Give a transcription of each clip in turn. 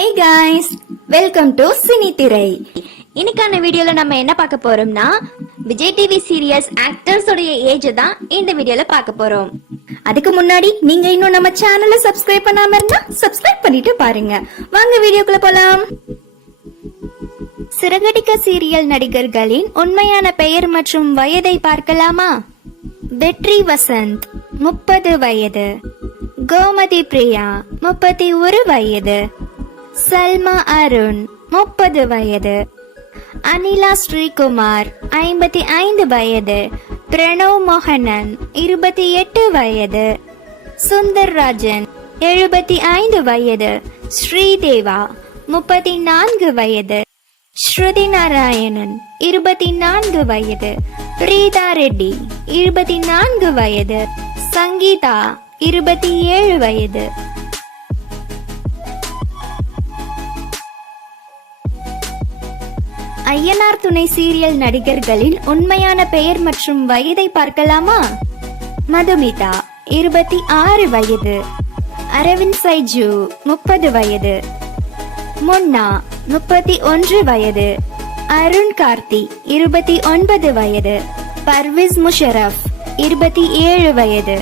Hey guys, welcome to Cini Thirai. இன்னைக்கான வீடியோல நம்ம என்ன பார்க்க போறோம்னா விஜய் டிவி சீரியல்ஸ் ஆக்டர்ஸ் உடைய ஏஜ் தான் இந்த வீடியோல பார்க்க போறோம். அதுக்கு முன்னாடி நீங்க இன்னும் நம்ம சேனலை சப்ஸ்கிரைப் பண்ணாம இருந்தா சப்ஸ்கிரைப் பண்ணிட்டு பாருங்க. வாங்க வீடியோக்குள்ள போலாம். சிறகடிக்க சீரியல் நடிகர்களின் உண்மையான பெயர் மற்றும் வயதை பார்க்கலாமா? வெற்றி வசந்த் 30 வயது, கோமதி பிரியா 31 வயது, சல்மா அருண் 30 வயது, அனிலா ஸ்ரீகுமார் 55 வயது, பிரணவ் மோகனன் 28 வயது, சுந்தர்ராஜன் 75 வயது, ஸ்ரீதேவா 34 வயது, ஸ்ருதி நாராயணன் 24 வயது, பிரீதா ரெட்டி 24 வயது, சங்கீதா 27 வயது. ஐயனார் துணை சீரியல் நடிகர்களின் உண்மையான பெயர் மற்றும் வயதை பார்க்கலாமா? மதுமிதா 26 வயது, அரவிந்த் சைஜு 30 வயது, முன்னா 31 வயது, அருண் கார்த்தி 29 வயது, பர்விஸ் முஷரப் 27 வயது,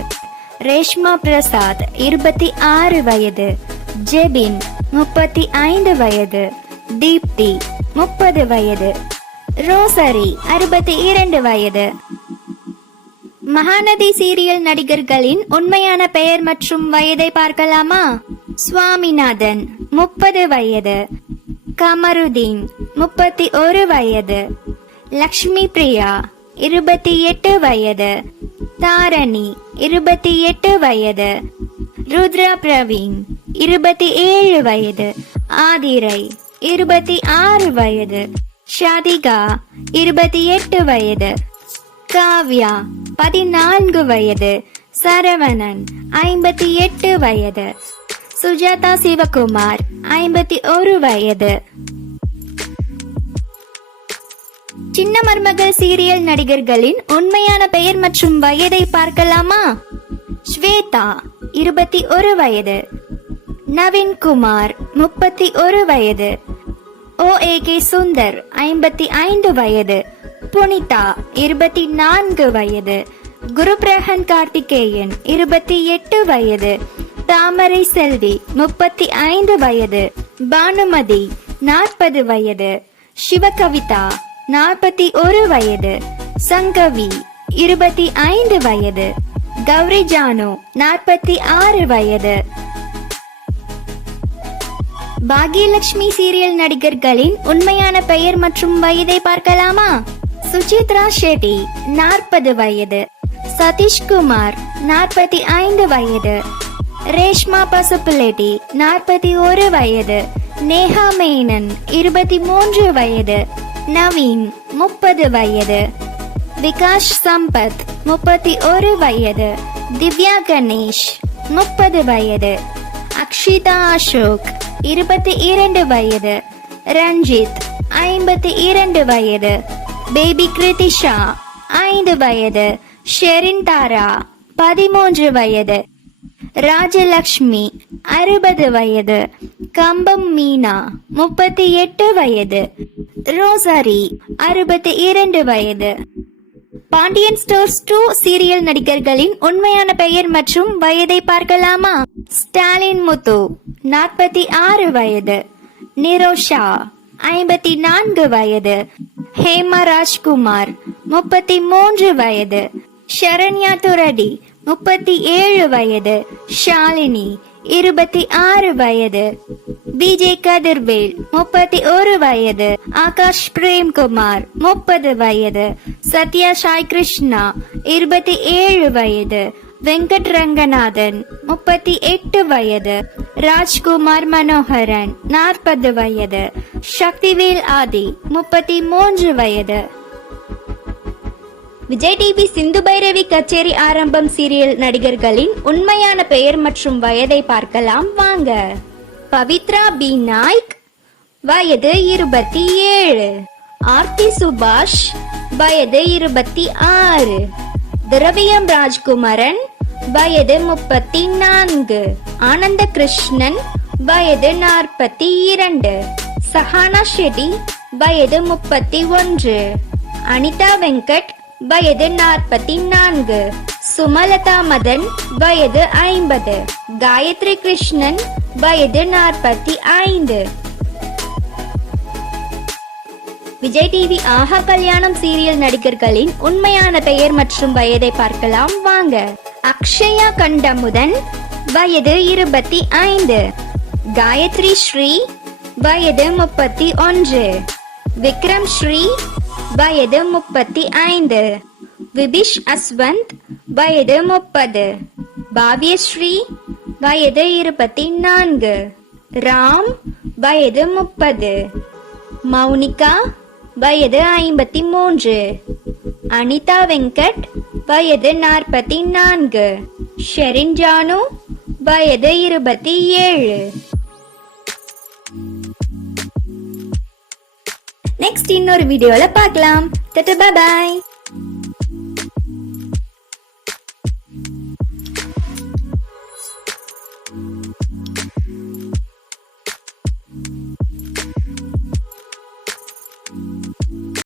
ரேஷ்மா பிரசாத் 26 வயது, ஜெபின் 35 வயது, தீப்தி 30 வயது, ரோசரி 62 வயது. மகாநதி சீரியல் நடிகர்களின் உண்மையான பெயர் மற்றும் வயதை பார்க்கலாமா? சுவாமிநாதன் 30 வயது, கமருதீன் 31 வயது, லக்ஷ்மி பிரியா 28 வயது, தாரணி 28 வயது, ருத்ரா பிரவீன் 27 வயது, ஆதிரை 26 வயது, ஷாதிகா 28 வயது, காவ்யா 14 வயது, சரவணன் 58 வயது, சுஜாதா சிவகுமார் 51 வயது. சின்ன மருமகள் சீரியல் நடிகர்களின் உண்மையான பெயர் மற்றும் வயதை பார்க்கலாமா? ஸ்வேதா 21 வயது, நவீன்குமார் 31 வயது, OAK சுந்தர் 55 வயது, புனிதா 24 வயது, குருபிரகன் கார்த்திகேயன் 28 வயது, தாமரை செல்வி 35 வயது, பானுமதி 40 வயது, சிவகவிதா 41 வயது, சங்கவி 25 வயது, கௌரி ஜானு 46 வயது. பாக்யலட்சுமி சீரியல் நடிகர்களின் உண்மையான பெயர் மற்றும் வயதை பார்க்கலாமா? சுசித்ரா ஷெட்டி 40 வயது, சதீஷ்குமார் 45 வயது, ரேஷ்மா பசுப்புலேட்டி 41 வயது, நேஹா மேனன் 23 வயது, நவீன் 30 வயது, விகாஷ் சம்பத் 31 வயது, திவ்யா கணேஷ் 30 வயது, அக்ஷிதா அசோக் 22 வயது, ரஞ்சித் 52 வயது, பேபி கிருத்திஷா 5 வயது, ஷெரின் தாரா 13 வயது, ராஜலக்ஷ்மி 60 வயது, கம்பம் மீனா 38 வயது, ரோசரி 62 வயது. பாண்டியன் ஸ்டோர்ஸ் 2 சீரியல் நடிகர்களின் உண்மையான பெயர் மற்றும் வயதை பார்க்கலாமா? ஸ்டாலின் முத்து 46 வயது, நிரோஷா 54 வயது, ஹேமா ராஜ்குமார் 33 வயது, ஷரண்யா துரடி 37 வயது, ஷாலினி 26 வயது, விஜய் கதிர்வேல் 31 வயது, ஆகாஷ் பிரேம்குமார் 30 வயது, சத்யா சாய் கிருஷ்ணா 27 வயது, வெங்கட் ரங்கநாதன் 38 வயது, ராஜ்குமார் மனோகரன் 40 வயது, சக்திவேல் ஆதி 33 வயது. விஜய் டிவி சிந்து பைரவி கச்சேரி ஆரம்பம் சீரியல் நடிகர்களின் உண்மையான பெயர் மற்றும் வயதை பார்க்கலாம் வாங்க. பவித்ரா பி நாய்க் வயது 27, ஆர்த்தி சுபாஷ் வயது 26, திரவியம் ராஜ்குமரன் வயது 34, ஆனந்த கிருஷ்ணன் வயது 42. சஹானா ஷெட்டி வயது 31. அனிதா வெங்கட் வயது 44. சுமலதா மதன் வயது 50. காயத்ரி கிருஷ்ணன் வயது 45. விஜய் டிவி ஆஹா கல்யாணம் சீரியல் நடிகர்களின் உண்மையான பெயர் மற்றும் வயதை பார்க்கலாம் வாங்க. அக்ஷயா கண்டமுதன் வயது 25. காயத்ரி ஸ்ரீ வயது 31. விக்ரம் ஸ்ரீ வயது 35. விபிஷ் அஸ்வந்த் வயது 30. பாவ்யஸ்ரீ வயது 24. ராம் வயது 30. மௌனிகா வயது 53. அனிதா வெங்கட் வயது 44. ஷெரின் ஜானு வயது 27. நெக்ஸ்ட் இன்னொரு வீடியோல பார்க்கலாம். Tata bye bye.